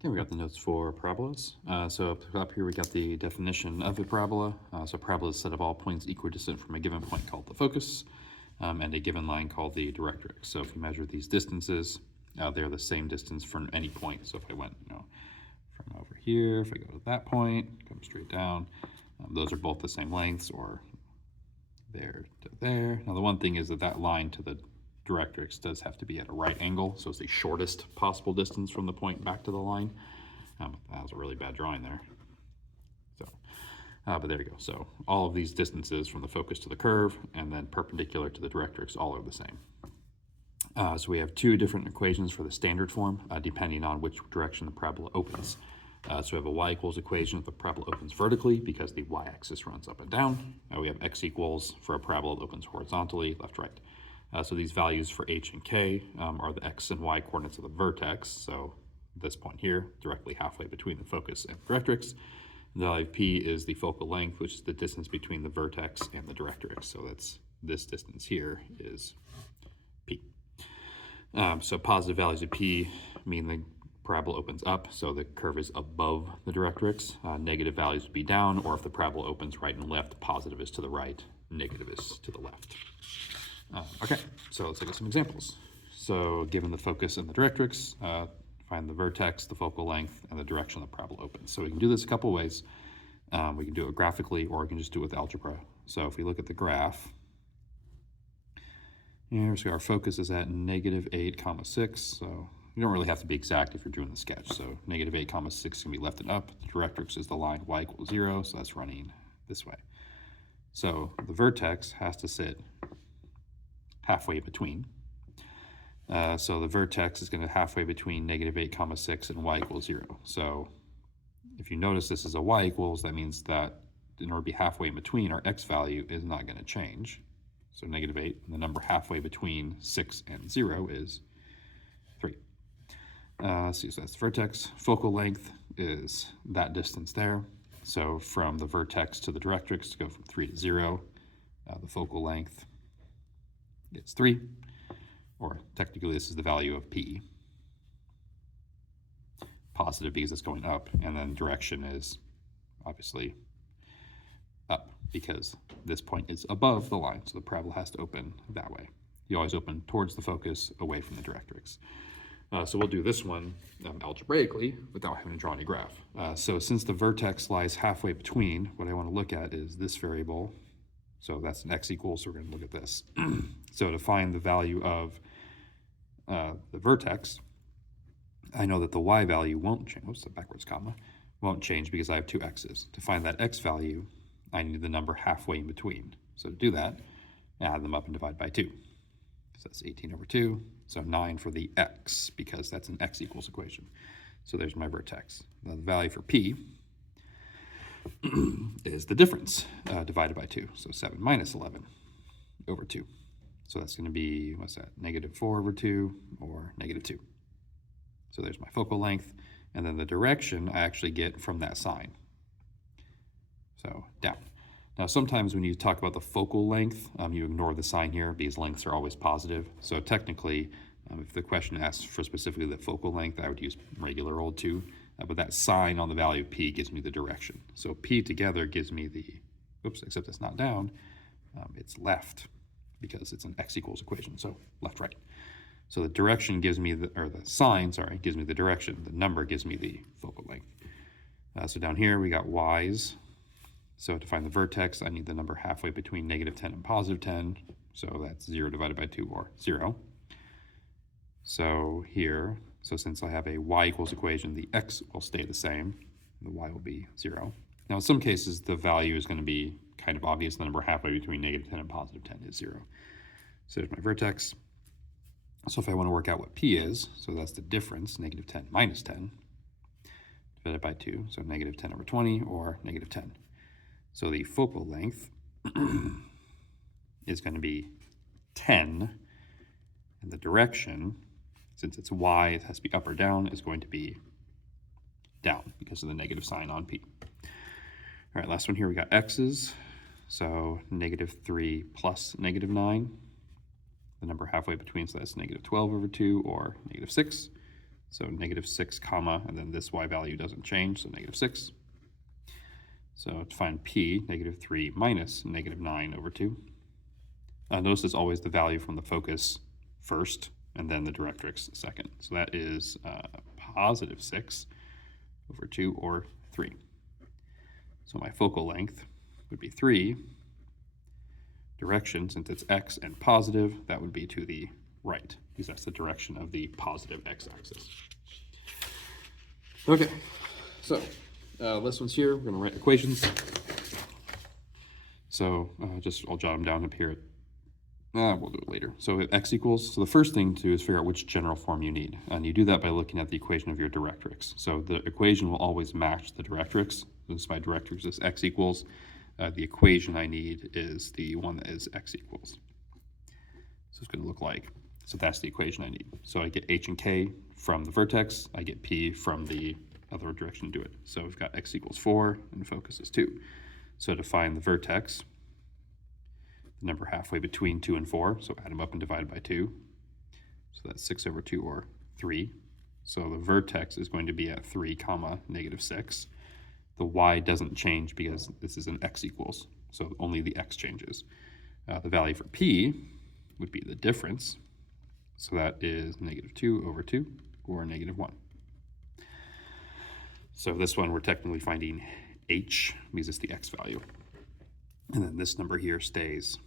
Okay, we got the notes for parabolas. So up here we got the definition of a parabola. So a parabola is a set of all points equidistant from a given point called the focus, and a given line called the directrix. So if you measure these distances, they're the same distance from any point. So if I went, from over here, if I go to that point, come straight down, those are both the same lengths, or there to there. Now the one thing is that line to the directrix does have to be at a right angle, so it's the shortest possible distance from the point back to the line. That was a really bad drawing there. So, but there you go. So all of these distances from the focus to the curve and then perpendicular to the directrix all are the same. So we have two different equations for the standard form, depending on which direction the parabola opens. So we have a y equals equation if the parabola opens vertically because the y-axis runs up and down. We have x equals for a parabola that opens horizontally, left, right. So these values for h and k are the x and y coordinates of the vertex. So this point here, directly halfway between the focus and directrix. The value of p is the focal length, which is the distance between the vertex and the directrix. So that's this distance here is p. So positive values of p mean the parabola opens up, so the curve is above the directrix. Negative values would be down, or if the parabola opens right and left, positive is to the right, negative is to the left. Okay, so let's look at some examples. So given the focus and the directrix, find the vertex, the focal length, and the direction the parabola opens. So we can do this a couple ways. We can do it graphically, or we can just do it with algebra. So if we look at the graph, here's our focus is at -8, 6. So you don't really have to be exact if you're doing the sketch. So -8, 6 can be left and up. The directrix is the line y equals 0, so that's running this way. So the vertex has to sit halfway between. So the vertex is going to halfway between -8, 6 and y equals 0. So if you notice this is a y equals, that means that in order to be halfway in between, our x value is not going to change. So -8, and the number halfway between 6 and 0 is 3. So that's the vertex. Focal length is that distance there. So from the vertex to the directrix, to go from 3 to 0, the focal length is 3, or technically this is the value of p. Positive because it's going up, and then direction is obviously up because this point is above the line, so the parabola has to open that way. You always open towards the focus, away from the directrix. So we'll do this one algebraically without having to draw any graph. So since the vertex lies halfway between, what I want to look at is this variable. So that's an x equals, so we're going to look at this. So to find the value of the vertex, I know that the y value won't change, oops, a backwards comma, won't change because I have two x's. To find that x value, I need the number halfway in between. So to do that, add them up and divide by 2. So that's 18 over 2. So 9 for the x, because that's an x equals equation. So there's my vertex. Now the value for p is the difference divided by 2. So 7 minus 11 over 2. So that's going to be, what's that, -4 over 2 or -2. So there's my focal length. And then the direction I actually get from that sign. So down. Now sometimes when you talk about the focal length, you ignore the sign here because lengths are always positive. So technically, if the question asks for specifically the focal length, I would use regular old 2. But that sign on the value of p gives me the direction. So p together gives me the, oops, except it's not down, it's left because it's an x equals equation. So left, right. So the direction gives me the, or the sign, sorry, gives me the direction. The number gives me the focal length. So down here we got y's. So to find the vertex, I need the number halfway between -10 and +10. So that's 0 divided by 2, or 0. So here, so since I have a y equals equation, the x will stay the same. The y will be 0. Now in some cases, the value is going to be kind of obvious. The number halfway between -10 and +10 is 0. So there's my vertex. So if I want to work out what p is, so that's the difference, -10 minus 10, divided by 2. So -10 over 20, or -10. So the focal length is going to be 10, and the direction, since it's y, it has to be up or down, is going to be down because of the negative sign on p. All right, last one here, we got x's. So -3 plus -9. The number halfway between, so that's -12 over 2 or -6. So -6 comma, and then this y value doesn't change, so -6. So to find p, -3 minus -9 over 2. Notice it's always the value from the focus first, and then the directrix second. So that is +6 over 2, or 3. So my focal length would be 3. Direction, since it's x and positive, that would be to the right, because that's the direction of the positive x-axis. Okay, so this one's here. We're going to write equations. So I'll jot them down up here. We'll do it later. So x equals, so the first thing to do is figure out which general form you need. And you do that by looking at the equation of your directrix. So the equation will always match the directrix. Since my directrix is x equals, the equation I need is the one that is x equals. So it's going to look like, so that's the equation I need. So I get h and k from the vertex, I get p from the other direction to do it. So we've got x equals 4 and focus is 2. So to find the vertex, the number halfway between 2 and 4, so add them up and divide by 2. So that's 6 over 2, or 3. So the vertex is going to be at 3 comma -6. The y doesn't change because this is an x equals, so only the x changes. The value for p would be the difference, so that is -2 over 2, or -1. So this one we're technically finding h because it's the x value. And then this number here stays.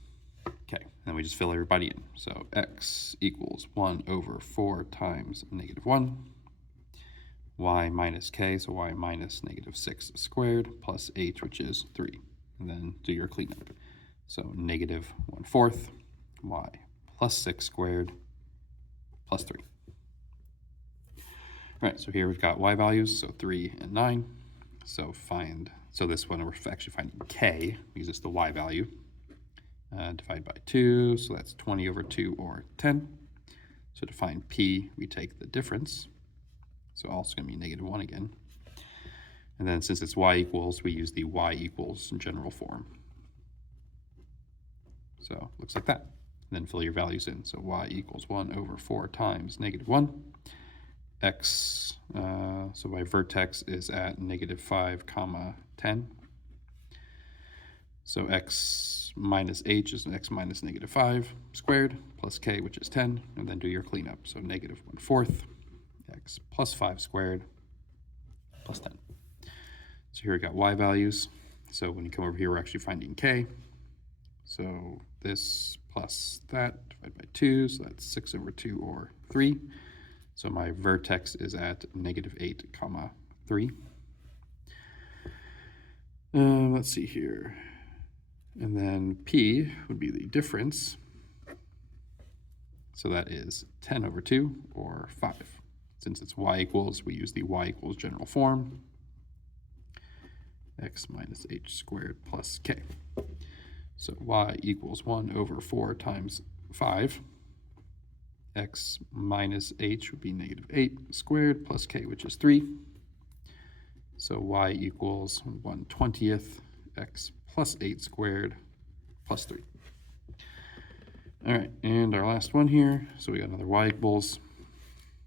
Okay, then we just fill everybody in. So x equals 1 over 4 times -1. Y minus k, so y minus -6 squared, plus h, which is 3. And then do your cleanup. So -1/4, y plus 6 squared, plus 3. All right, so here we've got y values, so 3 and 9. So this one we're actually finding k, because it's the y value. Divide by 2, so that's 20 over 2, or 10. So to find p, we take the difference. So also going to be -1 again. And then since it's y equals, we use the y equals general form. So looks like that. And then fill your values in. So y equals 1 over 4 times -1. X, so my vertex is at -5 comma 10. So x minus h is x minus -5 squared, plus k, which is 10, and then do your cleanup. So -1/4, x plus 5 squared, plus 10. So here we got y values. So when you come over here, we're actually finding k. So this plus that divided by 2, so that's 6 over 2, or 3. So my vertex is at -8 comma 3. Let's see here. And then p would be the difference. So that is 10 over 2, or 5. Since it's y equals, we use the y equals general form. X minus h squared plus k. So y equals 1 over 4 times 5. X minus h would be -8 squared plus k, which is 3. So y equals 1/20th x plus 8 squared plus 3. All right, and our last one here. So we got another y equals.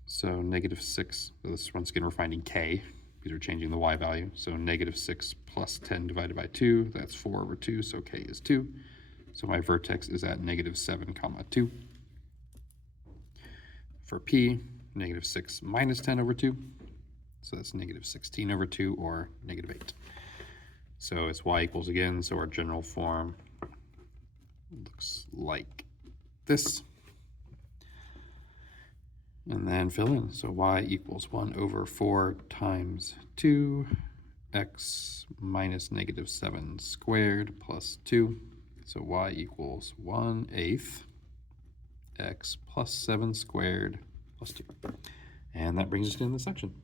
So -6. So this once again we're finding k because we're changing the y value. So -6 plus 10 divided by 2. That's 4 over 2. So k is 2. So my vertex is at -7 comma 2. For p, -6 minus 10 over 2. So that's -16 over 2, or -8. So it's y equals again, so our general form looks like this. And then fill in. So y equals 1 over 4 times 2, x minus -7 squared plus 2. So y equals 1/8 x plus 7 squared plus 2. And that brings us to the end of the section.